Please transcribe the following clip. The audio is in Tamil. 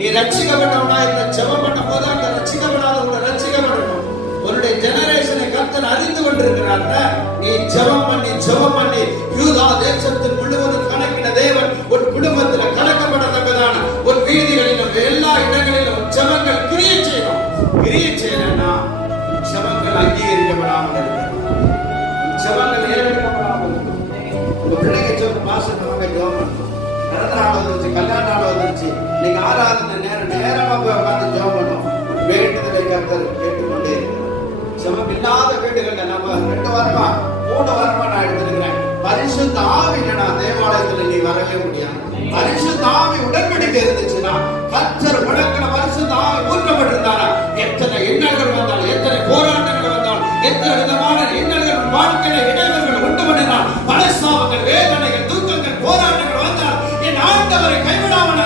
நீ ரட்சிக்கப்பட்டவனா இருந்த ஜெபம் பண்ண போது? அந்த ரட்சிக்கப்படாதவங்க ரட்சிக்கப்படணும். உன்னுடைய ஜெனரேஷனை கர்த்தன் அறிந்து கொண்டிருக்கிறார் நீ ஜெபம் பண்ணி ஜெபம் பண்ணி. யூதா தேசத்தில் முழுவதும் கணக்கின தேவன் உன் குடும்பத்தில் கணக்கப்படத்தக்கதான உன் வீதிகளிலும் எல்லா இடங்களிலும் ஜெபங்கள் கிரிய செய்யணும் கிரிய செய்யலன்னா ஜெபங்கள் அங்கீகரிக்கப்படாமல் இருக்கிறது ஜெபங்கள் ஏறெடுக்கப்படாமல் இருக்கும். உங்க பிள்ளைங்க ஜெபம் பாசம் நமக்கு ஜெபம் பண்ணணும். பிறந்த நாள் வந்துருச்சு கல்யாண நாள் வந்துருச்சு. நீங்க ஆராதனை நேரம் உட்காந்து ஜோம் பண்ணோம் வேண்டுதலை கத்தர் கேட்டுக்கொண்டே இருக்கிறோம் இல்லாத வீடுகள்ல நம்ம ரெண்டு வாரமா மூணு வாரமா நான் எடுத்திருக்கிறேன் பரிசு தாவி நான் தேவாலயத்துல நீ வரவே முடியாது. பரிசு தாவி உடன்படிக்கை இருந்துச்சுன்னா கத்தர் உடக்கிற பரிசு தாவி ஊற்றப்பட்டிருந்தாரா? எத்தனை எண்ணங்கள் வந்தாலும் எத்தனை போராட்டங்கள் வந்தாலும் எத்தனை விதமான எண்ணங்கள் வாழ்க்கையில இடைவெளிகள் உண்டு பண்ணினால் மனசாபங்கள் வேதனைகள் தூக்கங்கள் போராட்டங்கள் வந்தால் என் ஆண்டவரை கைவிடாமல்